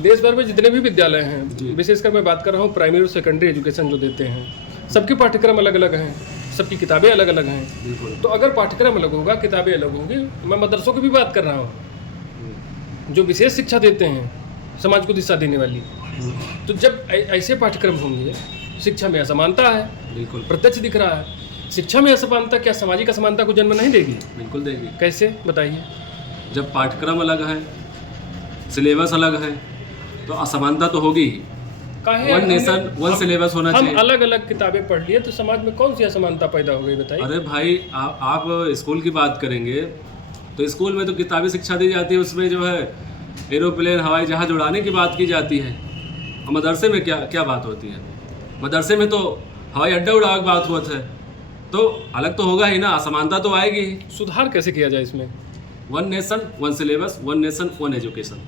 देश भर में जितने भी विद्यालय हैं, विशेषकर मैं बात कर रहा हूँ प्राइमरी और सेकेंडरी एजुकेशन जो देते हैं, सबके पाठ्यक्रम अलग अलग हैं, सबकी किताबें अलग अलग हैं। तो अगर पाठ्यक्रम अलग होगा, किताबें अलग होंगी, मैं मदरसों की भी बात कर रहा हूँ जो विशेष शिक्षा देते हैं, समाज को दिशा देने वाली। तो जब ऐसे पाठ्यक्रम होंगे, शिक्षा में असमानता है, बिल्कुल प्रत्यक्ष दिख रहा है। शिक्षा में असमानता क्या सामाजिक असमानता को जन्म नहीं देगी? बिल्कुल देगी। कैसे, बताइए। जब पाठ्यक्रम अलग है, सिलेबस अलग है, तो असमानता तो होगी ही। वन नेशन वन सिलेबस होना चाहिए। हम अलग अलग किताबें पढ़ लिए तो समाज में कौन सी असमानता पैदा हो गई, बताइए। अरे भाई, आप स्कूल की बात करेंगे तो स्कूल में तो किताबी शिक्षा दी जाती है, उसमें जो है एरोप्लेन, हवाई जहाज उड़ाने की बात की जाती है। और मदरसे में क्या बात होती है? मदरसे में तो हवाई अड्डा उड़ाने की बात होता है, तो अलग तो होगा ही ना, असमानता तो आएगी। सुधार कैसे किया जाए इसमें? One nation one syllabus, one nation one education,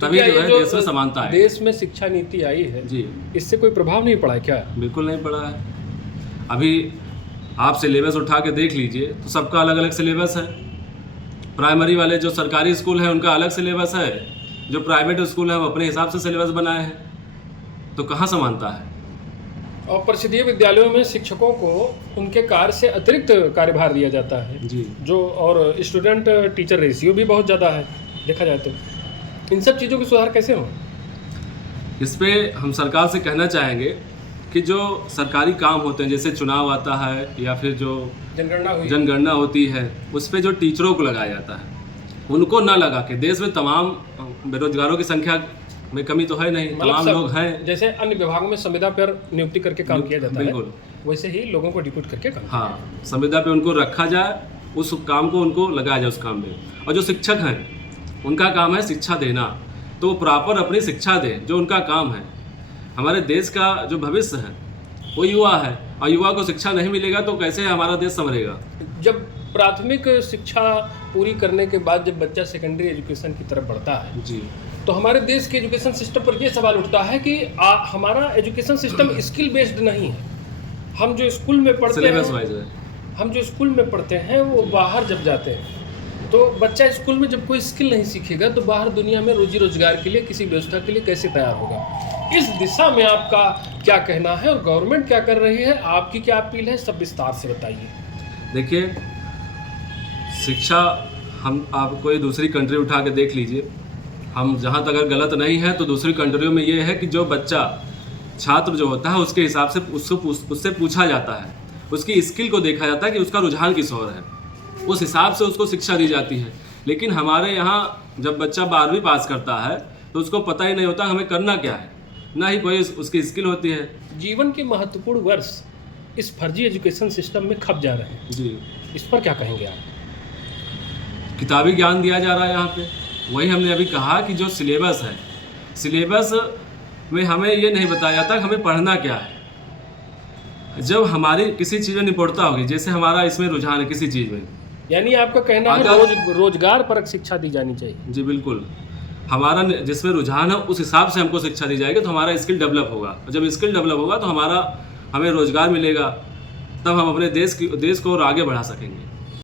तभी जो है देश में समानता है। देश में शिक्षा नीति आई है जी, इससे कोई प्रभाव नहीं पड़ा है क्या? बिल्कुल नहीं पड़ा है। अभी आप सिलेबस उठा के देख लीजिए तो सबका अलग अलग सिलेबस है। प्राइमरी वाले जो सरकारी स्कूल हैं उनका अलग सिलेबस है, जो प्राइवेट स्कूल हैं वो अपने हिसाब से सिलेबस बनाए हैं, तो कहाँ समानता है? और परिषदीय विद्यालयों में शिक्षकों को उनके कार्य से अतिरिक्त कार्यभार दिया जाता है जी, जो और स्टूडेंट टीचर रेशियो भी बहुत ज़्यादा है देखा जाए तो। इन सब चीज़ों की सुधार कैसे हो? इस पे हम सरकार से कहना चाहेंगे कि जो सरकारी काम होते हैं, जैसे चुनाव आता है या फिर जो जनगणना होती है, उस पे जो टीचरों को लगाया जाता है उनको ना लगा के, देश में तमाम बेरोजगारों की संख्या में कमी तो है नहीं, तमाम लोग हैं। जैसे अन्य विभागों में संविदा पर नियुक्ति करके काम किया जाता है, बिल्कुल वैसे ही लोगों को डिप्यूट करके काम। हाँ, संविदा पे उनको रखा जाए, उस काम को उनको लगाया जाए उस काम में। और जो शिक्षक हैं उनका काम है शिक्षा देना, तो वो प्रॉपर अपनी शिक्षा दें, जो उनका काम है। हमारे देश का जो भविष्य है वो युवा है, और युवा को शिक्षा नहीं मिलेगा तो कैसे हमारा देश संभलेगा? जब प्राथमिक शिक्षा पूरी करने के बाद जब बच्चा सेकेंडरी एजुकेशन की तरफ बढ़ता है जी, तो हमारे देश के एजुकेशन सिस्टम पर ये सवाल उठता है कि हमारा एजुकेशन सिस्टम स्किल बेस्ड नहीं है। हम जो स्कूल में पढ़ते हैं, हम जो स्कूल में पढ़ते हैं वो बाहर जब जाते हैं तो बच्चा स्कूल में जब कोई स्किल नहीं सीखेगा तो बाहर दुनिया में रोजी रोजगार के लिए, किसी व्यवस्था के लिए कैसे तैयार होगा? इस दिशा में आपका क्या कहना है और गवर्नमेंट क्या कर रही है, आपकी क्या अपील है, सब विस्तार से बताइए। देखिए, शिक्षा आप कोई दूसरी कंट्री उठा के देख लीजिए, हम जहाँ तक अगर गलत नहीं है तो दूसरी कंट्रियों में ये है कि जो बच्चा छात्र जो होता है उसके हिसाब से उससे पूछा जाता है, उसकी स्किल को देखा जाता है कि उसका रुझान किस ओर है, उस हिसाब से उसको शिक्षा दी जाती है। लेकिन हमारे यहाँ जब बच्चा 12वीं पास करता है तो उसको पता ही नहीं होता हमें करना क्या है, ना ही कोई उसकी स्किल होती है। जीवन के महत्वपूर्ण वर्ष इस फर्जी एजुकेशन सिस्टम में खप जा रहे हैं जी, इस पर क्या कहेंगे आप? किताबी ज्ञान दिया जा रहा है यहाँ पे, वही हमने अभी कहा कि जो सिलेबस है, सिलेबस में हमें ये नहीं बताया जाता कि हमें पढ़ना क्या है। जब हमारी किसी चीज़ में निपुणता होगी, जैसे हमारा इसमें रुझान है किसी चीज़ में, यानी आपका कहना है रोजगार परक शिक्षा दी जानी चाहिए? जी बिल्कुल, हमारा जिसमें रुझान है उस हिसाब से हमको शिक्षा दी जाएगी तो हमारा स्किल डेवलप होगा, और जब स्किल डेवलप होगा तो हमें रोजगार मिलेगा, तब हम अपने देश को और आगे बढ़ा सकेंगे।